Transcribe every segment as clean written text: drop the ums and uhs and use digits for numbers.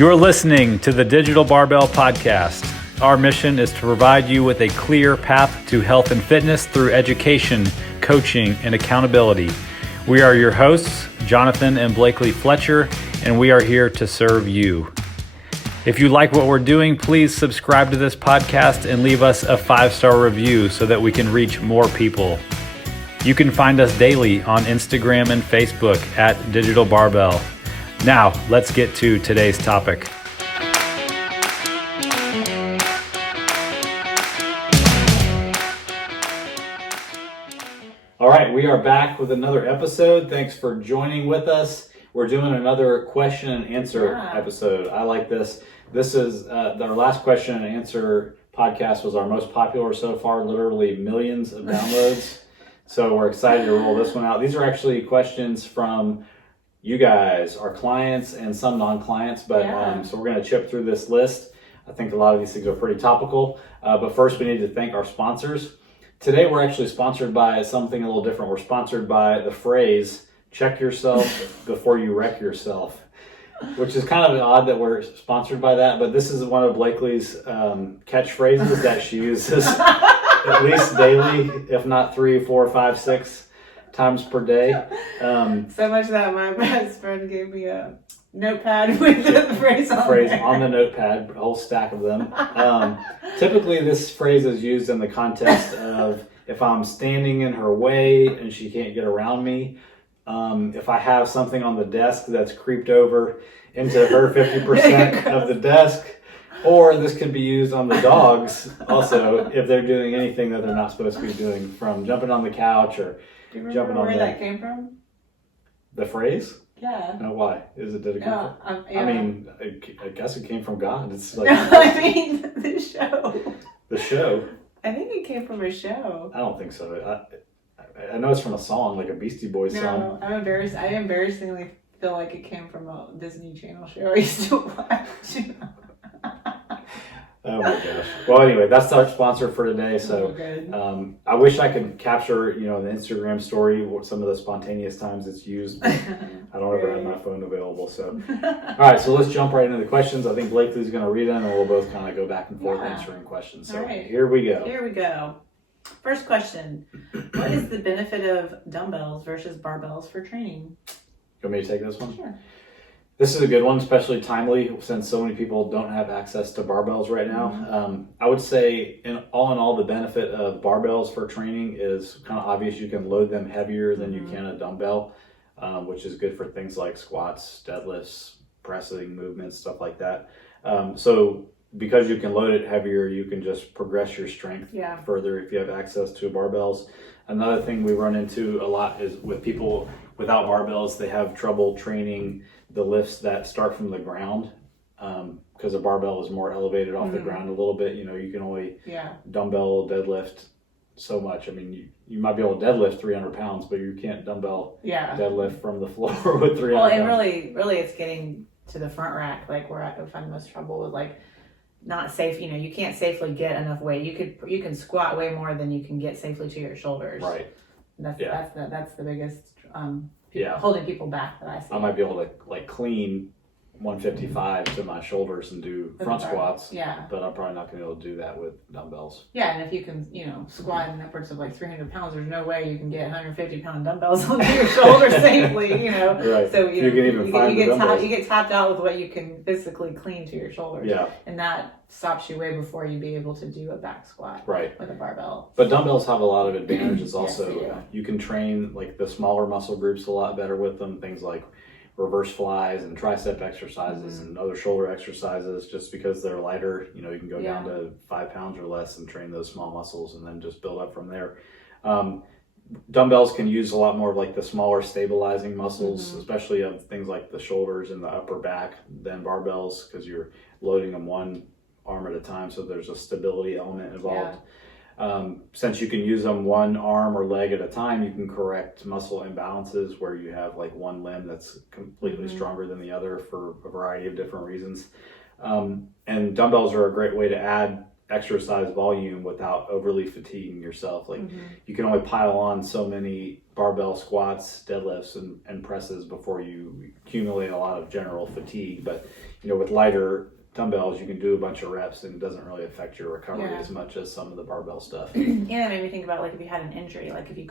You're listening to the Digital Barbell Podcast. Our mission is to provide you with a clear path to health and fitness through education, coaching, and accountability. We are your hosts, Jonathan and Blakely Fletcher, and we are here to serve you. If you like what we're doing, please subscribe to this podcast and leave us a 5-star review so that we can reach more people. You can find us daily on Instagram and Facebook at Digital Barbell. Now, let's get to today's topic. All right, we are back with another episode. Thanks for joining with us. We're doing another question and answer episode. I like this. This is our last question and answer podcast was our most popular so far, literally millions of downloads. So we're excited to roll this one out. These are actually questions from you guys, our clients, and some non-clients, but so we're going to chip through this list. I think a lot of these things are pretty topical, but first we need to thank our sponsors. Today we're actually sponsored by something a little different. We're sponsored by the phrase, check yourself before you wreck yourself, which is kind of odd that we're sponsored by that, but this is one of Blakely's catchphrases that she uses at least daily, if not 3, 4, 5, 6 times per day. So much that my best friend gave me a notepad with the phrase on the notepad, a whole stack of them. Typically this phrase is used in the context of if I'm standing in her way and she can't get around me, if I have something on the desk that's creeped over into her 50% of the desk, or this could be used on the dogs also if they're doing anything that they're not supposed to be doing, from jumping on the couch or Do you jumping remember on where that came from? The phrase? Yeah. No, why? Did it come from? Yeah. I mean, I guess it came from God. It's like I mean, the show. The show? I think it came from a show. I don't think so. I know it's from a song, like a Beastie Boys song. No, I'm embarrassed. I embarrassingly feel like it came from a Disney Channel show I used to watch. Oh my gosh. Well, anyway, that's our sponsor for today. So I wish I could capture, the Instagram story, some of the spontaneous times it's used. But I don't ever have my phone available. So, all right, so let's jump right into the questions. I think Blakely's going to read them and we'll both kind of go back and forth answering questions. So Here we go. First question. What is the benefit of dumbbells versus barbells for training? You want me to take this one? Sure. This is a good one, especially timely since so many people don't have access to barbells right now. Mm-hmm. I would say in all, the benefit of barbells for training is kind of obvious. You can load them heavier than you can a dumbbell, which is good for things like squats, deadlifts, pressing movements, stuff like that. So because you can load it heavier, you can just progress your strength further if you have access to barbells. Another thing we run into a lot is with people without barbells, they have trouble training the lifts that start from the ground, because a barbell is more elevated off the ground a little bit. You can only dumbbell deadlift so much. I mean, you might be able to deadlift 300 pounds, but you can't dumbbell deadlift from the floor with 300 Well, and pounds. really it's getting to the front rack, like where I find the most trouble with, like, not safe. You can't safely get enough weight. You can squat way more than you can get safely to your shoulders. Right. That's the biggest holding people back that I see. I might be able to clean 155 to my shoulders and do front squats. But I'm probably not going to be able to do that with dumbbells. Yeah, and if you can, squat in upwards of 300 pounds, there's no way you can get 150-pound dumbbells onto your shoulders safely. Right. So you can even find the dumbbells. You get tapped out with what you can physically clean to your shoulders. Yeah. And that stops you way before you'd be able to do a back squat. Right. With a barbell. But dumbbells have a lot of advantages also. Yes, they do. You can train the smaller muscle groups a lot better with them. Things like reverse flies and tricep exercises and other shoulder exercises, just because they're lighter. You can go down to 5 pounds or less and train those small muscles and then just build up from there. Dumbbells can use a lot more of the smaller stabilizing muscles, especially of things like the shoulders and the upper back, than barbells, because you're loading them one arm at a time, so there's a stability element involved. Since you can use them one arm or leg at a time, you can correct muscle imbalances where you have one limb that's completely stronger than the other for a variety of different reasons. And dumbbells are a great way to add exercise volume without overly fatiguing yourself. Like you can only pile on so many barbell squats, deadlifts, and presses before you accumulate a lot of general fatigue. But with lighter dumbbells, you can do a bunch of reps and it doesn't really affect your recovery as much as some of the barbell stuff. Yeah, that made me think about like if you had an injury, like if you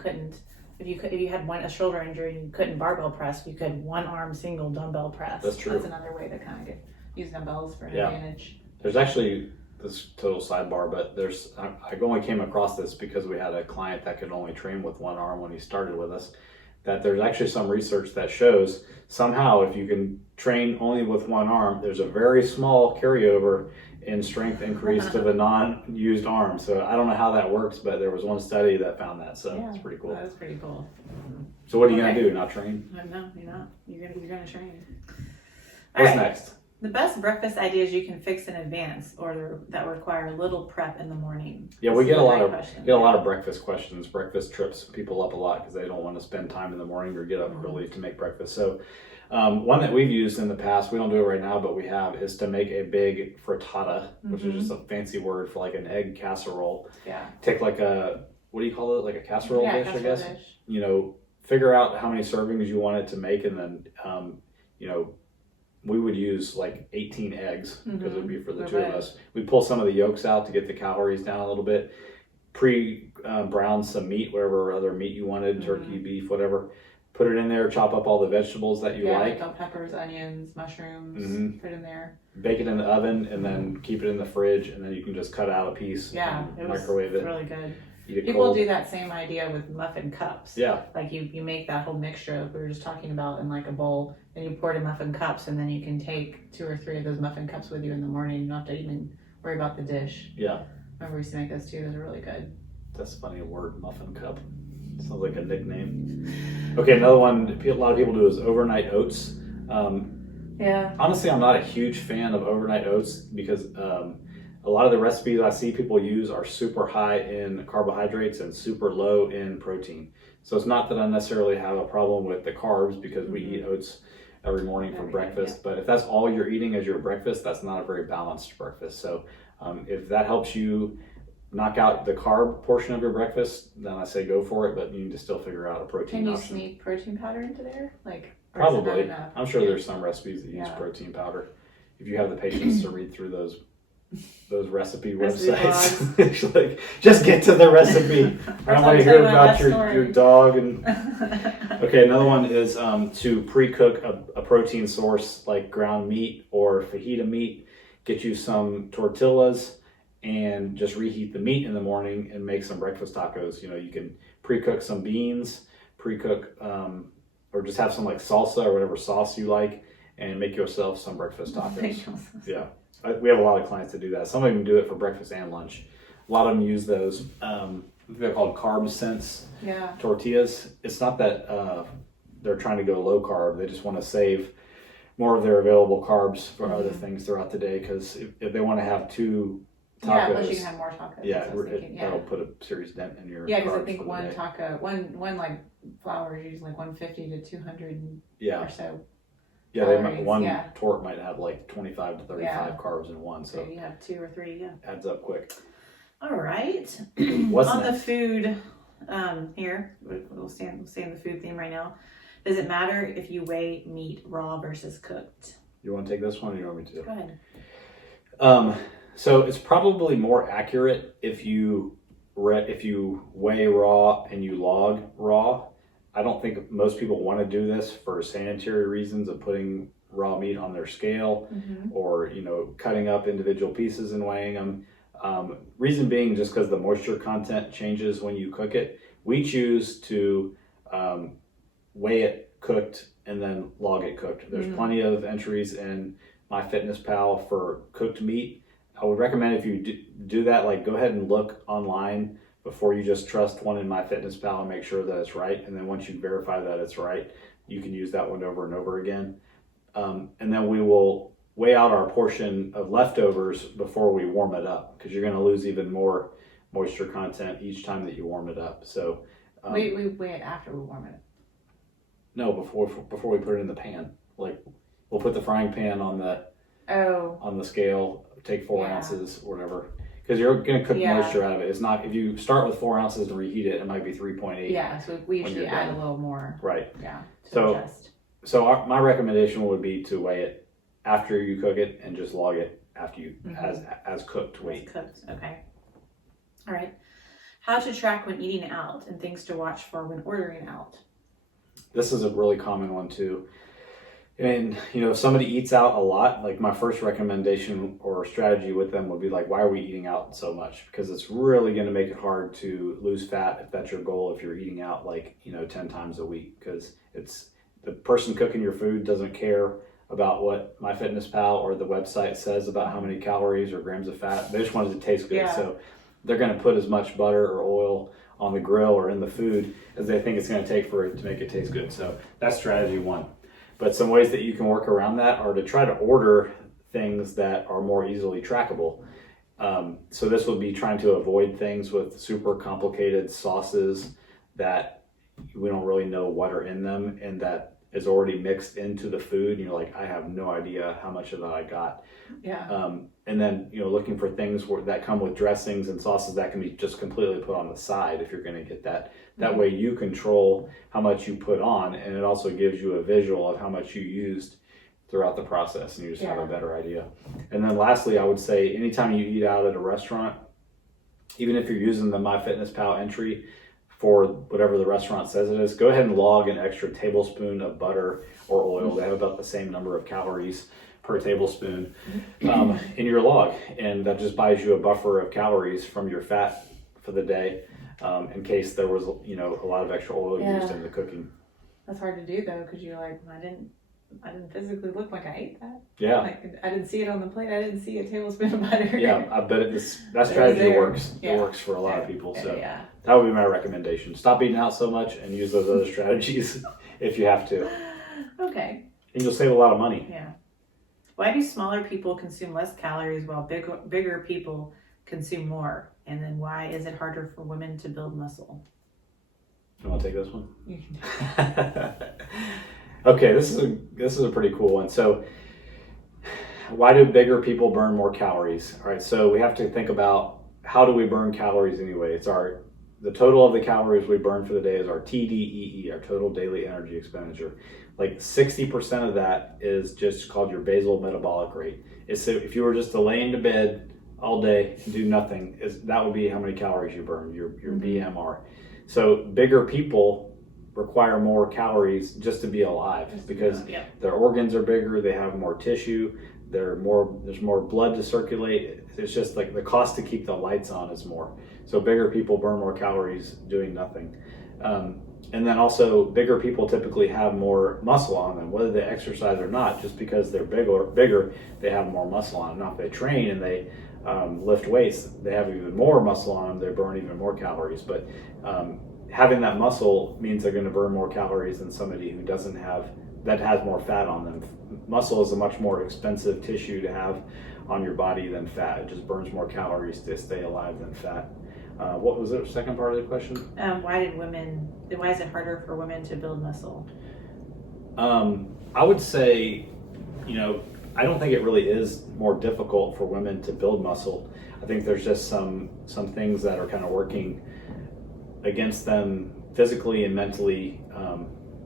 had a shoulder injury and you couldn't barbell press, you could one arm single dumbbell press. That's true. That's another way to kind of use dumbbells for an advantage. There's actually this total sidebar, but I only came across this because we had a client that could only train with one arm when he started with us. That there's actually some research that shows somehow if you can train only with one arm, there's a very small carryover in strength increase to the non-used arm. So I don't know how that works, but there was one study that found that. So it's pretty cool. That is pretty cool. So what are you gonna do? Not train? No, you're not. You're gonna train. What's next? The best breakfast ideas you can fix in advance or that require little prep in the morning. Yeah, we get a lot of breakfast questions. Breakfast trips people up a lot because they don't want to spend time in the morning or get up early to make breakfast. So one that we've used in the past, we don't do it right now, but we have, is to make a big frittata, which is just a fancy word for like an egg casserole. Yeah. Take like what do you call it? Like a casserole dish, I guess. Dish. Figure out how many servings you want it to make, and then we would use like 18 eggs because it would be for the two of us. We pull some of the yolks out to get the calories down a little bit. Brown some meat, whatever other meat you wanted, turkey, beef, whatever. Put it in there, chop up all the vegetables that you like. Bell peppers, onions, mushrooms, put in there. Bake it in the oven and then keep it in the fridge, and then you can just cut out a piece and microwave it. Really good. People cold. Do that same idea with muffin cups. Yeah. Like you make that whole mixture that we were just talking about in like a bowl, and you pour it in muffin cups, and then you can take 2 or 3 of those muffin cups with you in the morning. You don't have to even worry about the dish. Yeah. Remember we used to make those too. Those are really good. That's a funny word, muffin cup. Sounds like a nickname. Okay, another one a lot of people do is overnight oats. Honestly, I'm not a huge fan of overnight oats because a lot of the recipes I see people use are super high in carbohydrates and super low in protein. So it's not that I necessarily have a problem with the carbs because we eat oats every morning for breakfast. But if that's all you're eating as your breakfast, that's not a very balanced breakfast. So if that helps you knock out the carb portion of your breakfast, then I say go for it. But you need to still figure out a protein option. Can you sneak protein powder into there? Probably. I'm sure there's some recipes that use protein powder. If you have the patience to read through those recipe websites. Like, just get to the recipe. I don't want to hear about your dog. And okay, another one is to pre-cook a protein source like ground meat or fajita meat. Get you some tortillas and just reheat the meat in the morning and make some breakfast tacos. You can pre-cook some beans, or just have some like salsa or whatever sauce you like, and make yourself some breakfast tacos. Yeah. We have a lot of clients that do that. Some of them do it for breakfast and lunch. A lot of them use those, they're called carb sense tortillas. It's not that they're trying to go low carb. They just want to save more of their available carbs for other things throughout the day. Because if they want to have 2 tacos, plus you can have more tacos. That'll put a serious dent in your because I think one taco, one like flour is usually like 150 to 200 or so. Yeah, one tort might have like 25 to 35 carbs in one. So you have 2 or 3, adds up quick. All right. What's on next? The food here, we'll stay in the food theme right now. Does it matter if you weigh meat raw versus cooked? You want to take this one, or you want me to? Go ahead. So it's probably more accurate if you weigh raw and you log raw. I don't think most people want to do this for sanitary reasons of putting raw meat on their scale or, cutting up individual pieces and weighing them. Reason being just because the moisture content changes when you cook it. We choose to weigh it cooked and then log it cooked. There's plenty of entries in MyFitnessPal for cooked meat. I would recommend if you do that, like go ahead and look online before you just trust one in MyFitnessPal and make sure that it's right. And then once you verify that it's right, you can use that one over and over again. And then we will weigh out our portion of leftovers before we warm it up because you're going to lose even more moisture content each time that you warm it up. So we weigh it after we warm it up. No, before we put it in the pan. Like we'll put the frying pan on the scale, take 4 ounces or whatever. because you're going to cook Yeah. moisture out of it. It's not, if you start with 4 ounces and reheat it, it might be 3.8. Yeah, so we usually you're add done. a little more. Right. Yeah, to So- adjust. So my recommendation would be to weigh it after you cook it and just log it after you as cooked weight. It's cooked. Okay. All right. How to track when eating out and things to watch for when ordering out. This is a really common one too. And if somebody eats out a lot, like my first recommendation or strategy with them would be like, why are we eating out so much? Because it's really going to make it hard to lose fat if that's your goal, if you're eating out like 10 times a week, because it's the person cooking your food doesn't care about what MyFitnessPal or the website says about how many calories or grams of fat. They just want it to taste good. Yeah. So they're going to put as much butter or oil on the grill or in the food as they think it's going to take for it to make it taste good. So that's strategy one. But some ways that you can work around that are to try to order things that are more easily trackable. So this would be trying to avoid things with super complicated sauces that we don't really know what are in them and that is already mixed into the food. And you're like, I have no idea how much of that I got. Yeah. And then, looking for things that come with dressings and sauces that can be just completely put on the side if you're going to get that. That way you control how much you put on, and it also gives you a visual of how much you used throughout the process, and you just have a better idea. And then lastly, I would say anytime you eat out at a restaurant, even if you're using the MyFitnessPal entry for whatever the restaurant says it is, go ahead and log an extra tablespoon of butter or oil. They have about the same number of calories per tablespoon in your log, and that just buys you a buffer of calories from your fat for the day, in case there was a lot of extra oil used in the cooking. That's hard to do though, because you're like, I didn't physically look like I ate that. Yeah. Like, I didn't see it on the plate. I didn't see a tablespoon of butter. Yeah, I bet that strategy works. Yeah. It works for a lot of people. So Yeah. that would be my recommendation. Stop eating out so much and use those other strategies if you have to. Okay. And you'll save a lot of money. Yeah. Why do smaller people consume less calories while bigger people consume more? And then why is it harder for women to build muscle? You want to take this one? You can. Okay, this is a pretty cool one. So, why do bigger people burn more calories? All right, so we have to think about how do we burn calories anyway? It's the total of the calories we burn for the day is our TDEE, our total daily energy expenditure. Like 60% of that is just called your basal metabolic rate. So if you were just to lay into bed all day and do nothing, that would be how many calories you burn, your BMR. So bigger people require more calories just to be alive because their organs are bigger, they have more tissue, there's more blood to circulate. It's just like the cost to keep the lights on is more. So bigger people burn more calories doing nothing. And then also bigger people typically have more muscle on them, whether they exercise or not. Just because they're bigger, they have more muscle on them. Now if they train and they lift weights, they have even more muscle on them, they burn even more calories. But having that muscle means they're going to burn more calories than somebody who that has more fat on them. Muscle is a much more expensive tissue to have on your body than fat. It just burns more calories to stay alive than fat. What was the second part of the question? Why is it harder for women to build muscle? I would say, I don't think it really is more difficult for women to build muscle. I think there's just some things that are kind of working against them physically and mentally,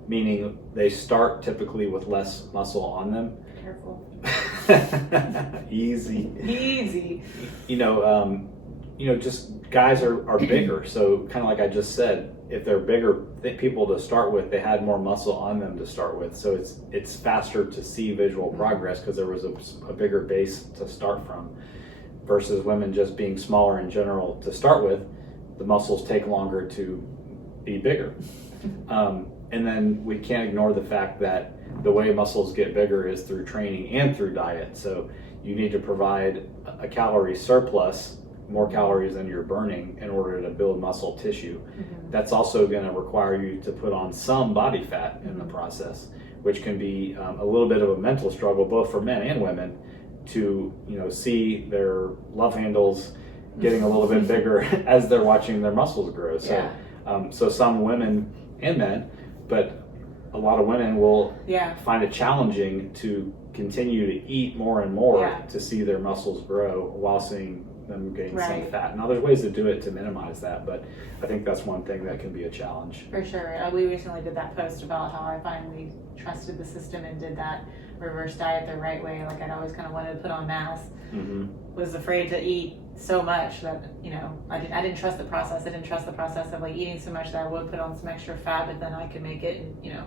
meaning they start typically with less muscle on them. Careful. Easy. Just guys are bigger. So kind of like I just said, if they're bigger people to start with, they had more muscle on them to start with. So it's faster to see visual progress because there was a bigger base to start from, versus women just being smaller in general to start with. The muscles take longer to be bigger. And then we can't ignore the fact that the way muscles get bigger is through training and through diet. So you need to provide a calorie surplus, more calories than you're burning, in order to build muscle tissue. Mm-hmm. That's also going to require you to put on some body fat in the process, which can be a little bit of a mental struggle, both for men and women, to see their love handles getting a little bit bigger as they're watching their muscles grow. So, so some women and men, but a lot of women will find it challenging to continue to eat more and more to see their muscles grow while seeing them gain some Right. fat. Now, there's ways to do it to minimize that, but I think that's one thing that can be a challenge. For sure. We recently did that post about how I finally trusted the system and did that reverse diet the right way. Like I'd always kind of wanted to put on mass, was afraid to eat so much that, you know, I didn't trust the process. I didn't trust the process of like eating so much that I would put on some extra fat, but then I could make it and, you know,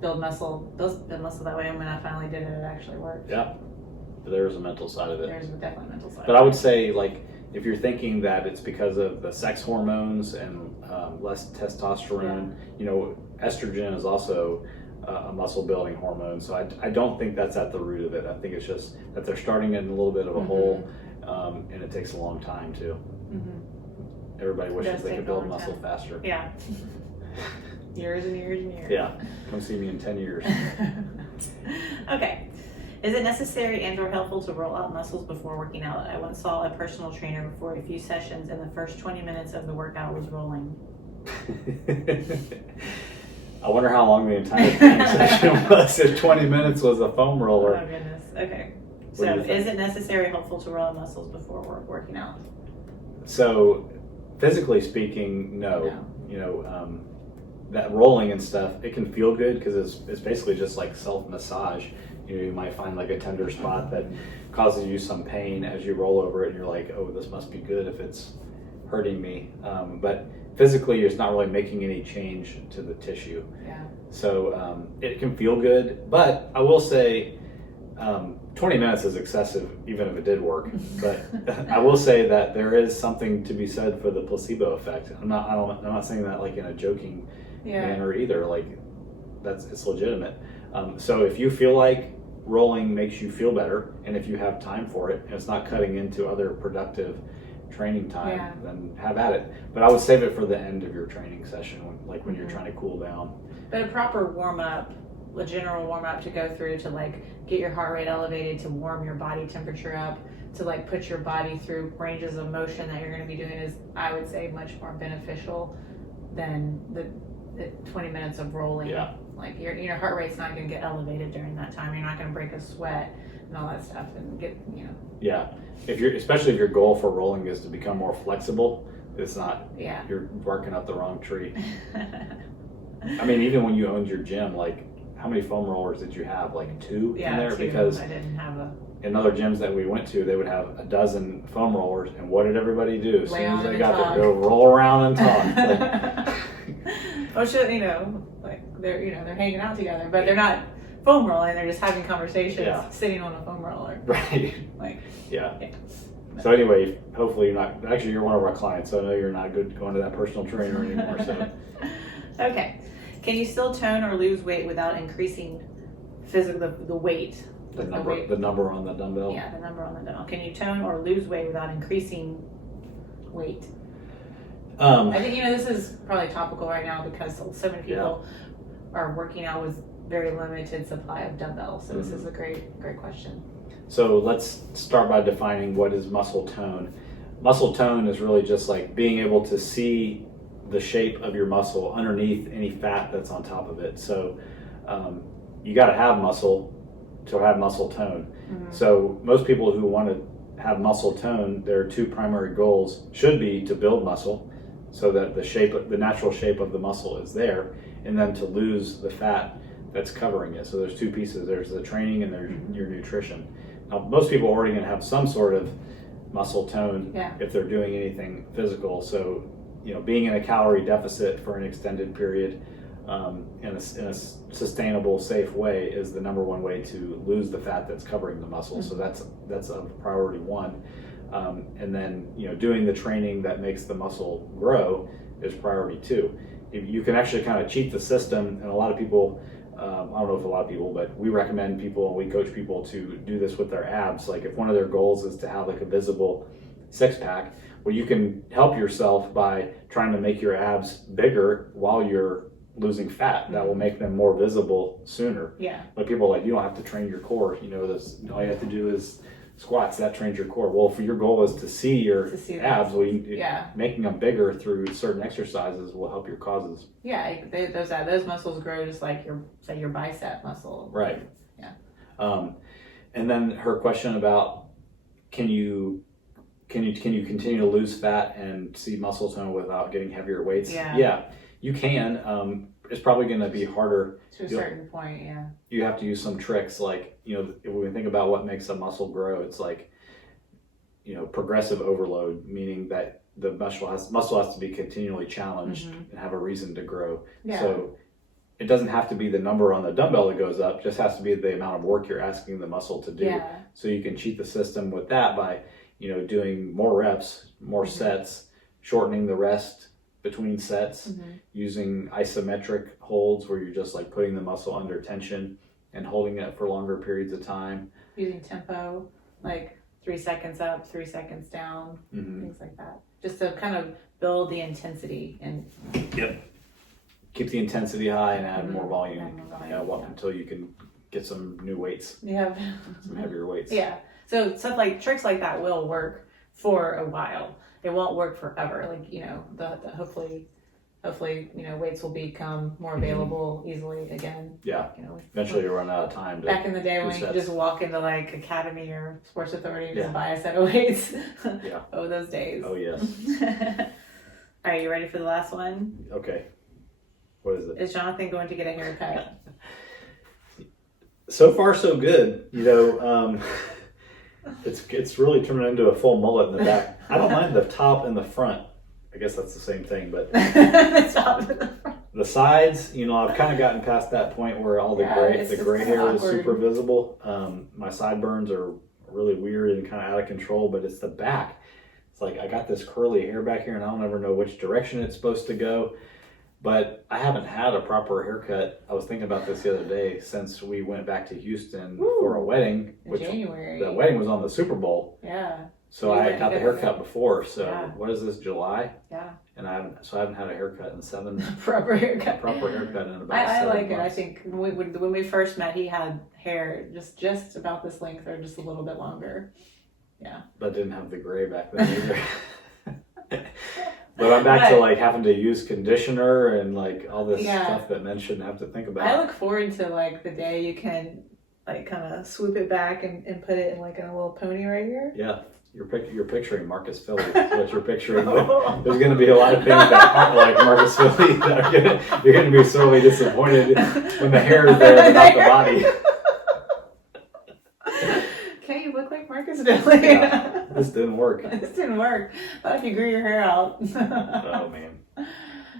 build muscle that way. And when I finally did it, it actually worked. Yeah. There's a mental side of it. There's definitely a mental side. But I would say, like, if you're thinking that it's because of the sex hormones and less testosterone, you know, estrogen is also a muscle building hormone. So I don't think that's at the root of it. I think it's just that they're starting in a little bit of a hole, and it takes a long time too. Everybody wishes they could build muscle faster. Yeah. Years and years and years. Yeah. Come see me in 10 years. Okay. Is it necessary and or helpful to roll out muscles before working out? I once saw a personal trainer before a few sessions and the first 20 minutes of the workout was rolling. I wonder how long the entire training session was. If 20 minutes was a foam roller. Oh goodness. Okay. What So do you think? is it necessary or helpful to roll out muscles before working out? So physically speaking, no. No. You know, that rolling and stuff, it can feel good because it's basically just like self-massage. You know, you might find like a tender spot that causes you some pain as you roll over it, and you're like, oh, this must be good if it's hurting me. But physically, it's not really making any change to the tissue. Yeah. So it can feel good, but I will say 20 minutes is excessive, even if it did work. But I will say that there is something to be said for the placebo effect. I'm not saying that like in a joking manner either. Like it's legitimate. So if you feel like rolling makes you feel better, and if you have time for it, and it's not cutting into other productive training time, then have at it. But I would save it for the end of your training session, when you're trying to cool down. But a proper warm up, a general warm up to go through to like get your heart rate elevated, to warm your body temperature up, to like put your body through ranges of motion that you're going to be doing is, I would say, much more beneficial than the 20 minutes of rolling. Yeah. Like your heart rate's not going to get elevated during that time. You're not going to break a sweat and all that stuff and get, you know. Yeah. Especially if your goal for rolling is to become more flexible, it's not. Yeah. You're barking up the wrong tree. I mean, even when you owned your gym, like how many foam rollers did you have? Like 2 in there? 2. Because I didn't have a. in other gyms that we went to, they would have a dozen foam rollers, and what did everybody do? As soon as they got there, go roll around and talk. Or should, you know, like they're hanging out together, but they're not foam rolling. They're just having conversations, sitting on a foam roller. Right. Like. Yeah. So anyway, hopefully you're not. Actually, you're one of our clients, so I know you're not good going to that personal trainer anymore. So. Okay. Can you still tone or lose weight without increasing the weight? The number on the dumbbell. Yeah, the number on the dumbbell. Can you tone or lose weight without increasing weight? I think, you know, this is probably topical right now because so many people are working out with very limited supply of dumbbells. So this is a great question. So let's start by defining what is muscle tone. Muscle tone is really just like being able to see the shape of your muscle underneath any fat that's on top of it. So you got to have muscle to have muscle tone. So most people who want to have muscle tone, their 2 primary goals should be to build muscle so that the natural shape of the muscle is there, and then to lose the fat that's covering it. So there's 2 pieces. There's the training and there's your nutrition. Now, most people are already going to have some sort of muscle tone if they're doing anything physical. So, you know, being in a calorie deficit for an extended period in a sustainable, safe way is the number 1 way to lose the fat that's covering the muscle. So that's a priority 1. And then, you know, doing the training that makes the muscle grow is priority 2. If you can actually kind of cheat the system, and a lot of people, I don't know if a lot of people, but we recommend people and we coach people to do this with their abs. Like if one of their goals is to have like a visible 6-pack, well, you can help yourself by trying to make your abs bigger while you're losing fat. That will make them more visible sooner. Yeah. But people are like, you don't have to train your core. You know, all you have to do is squats. That trains your core. Well, if your goal is to see your abs, making them bigger through certain exercises will help your causes. Yeah, those muscles grow just like your bicep muscle. Right. Yeah. And then her question about can you can you continue to lose fat and see muscle tone without getting heavier weights? Yeah, you can. It's probably going to be harder to a certain point. Yeah, you have to use some tricks, like, if we think about what makes a muscle grow, it's like, progressive overload, meaning that the muscle has to be continually challenged and have a reason to grow. Yeah. So it doesn't have to be the number on the dumbbell that goes up, just has to be the amount of work you're asking the muscle to do. Yeah. So you can cheat the system with that by, doing more reps, more sets, shortening the rest between sets, using isometric holds where you're just like putting the muscle under tension and holding it for longer periods of time. Using tempo, like 3 seconds up, 3 seconds down, things like that. Just to kind of build the intensity and keep the intensity high and add more volume. Until you can get some new weights. Yeah. Some heavier weights. Yeah. So stuff like tricks like that will work for a while. It won't work forever. Like, hopefully, weights will become more available easily again. Yeah. Eventually you run out of time. Back in the day when you could just walk into like Academy or Sports Authority and just buy a set of weights. Yeah. Oh, those days. Oh, yes. Are you ready for the last one? Okay. What is it? Is Jonathan going to get a haircut? So far, so good. It's really turning into a full mullet in the back. I don't mind the top and the front. I guess that's the same thing, but The top and the front. The sides, I've kind of gotten past that point where all the gray hair is super visible. My sideburns are really weird and kind of out of control, but it's the back. It's like I got this curly hair back here and I don't ever know which direction it's supposed to go. But I haven't had a proper haircut. I was thinking about this the other day since we went back to Houston for a wedding. In January. The wedding was on the Super Bowl. Yeah. So I got the haircut before. So what is this, July? Yeah. And I haven't had a haircut in 7 proper haircut in about I 7 like months. it. I think when we first met, he had hair just about this length or just a little bit longer. Yeah. But didn't have the gray back then either. But I'm back to like having to use conditioner and like all this stuff that men shouldn't have to think about. I look forward to like the day you can like kind of swoop it back and put it in like a little pony right here. Yeah. You're picturing Marcus Philly. That's what you're picturing. There's going to be a lot of things that aren't like Marcus Philly. You're going to be sorely disappointed when the hair is there but not the body. Okay, you look like Marcus Philly. Yeah, this didn't work. Thought if you grew your hair out. Oh, man.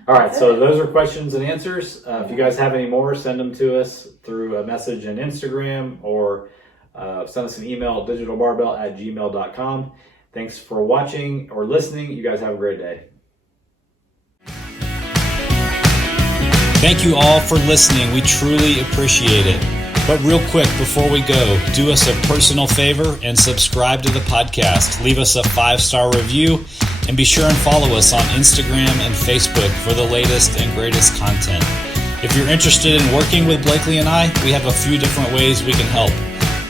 All right, so those are questions and answers. If you guys have any more, send them to us through a message on Instagram or send us an email at digitalbarbell@gmail.com. Thanks for watching or listening. You guys have a great day. Thank you all for listening. We truly appreciate it. But real quick, before we go, do us a personal favor and subscribe to the podcast. Leave us a 5-star review and be sure and follow us on Instagram and Facebook for the latest and greatest content. If you're interested in working with Blakely and I, we have a few different ways we can help.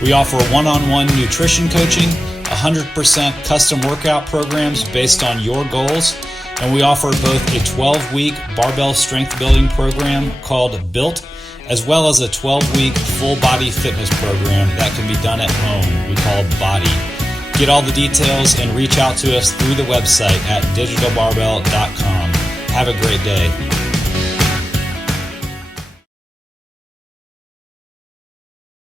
We offer one-on-one nutrition coaching, 100% custom workout programs based on your goals, and we offer both a 12-week barbell strength building program called Built, as well as a 12-week full-body fitness program that can be done at home. We call Body. Get all the details and reach out to us through the website at digitalbarbell.com. Have a great day.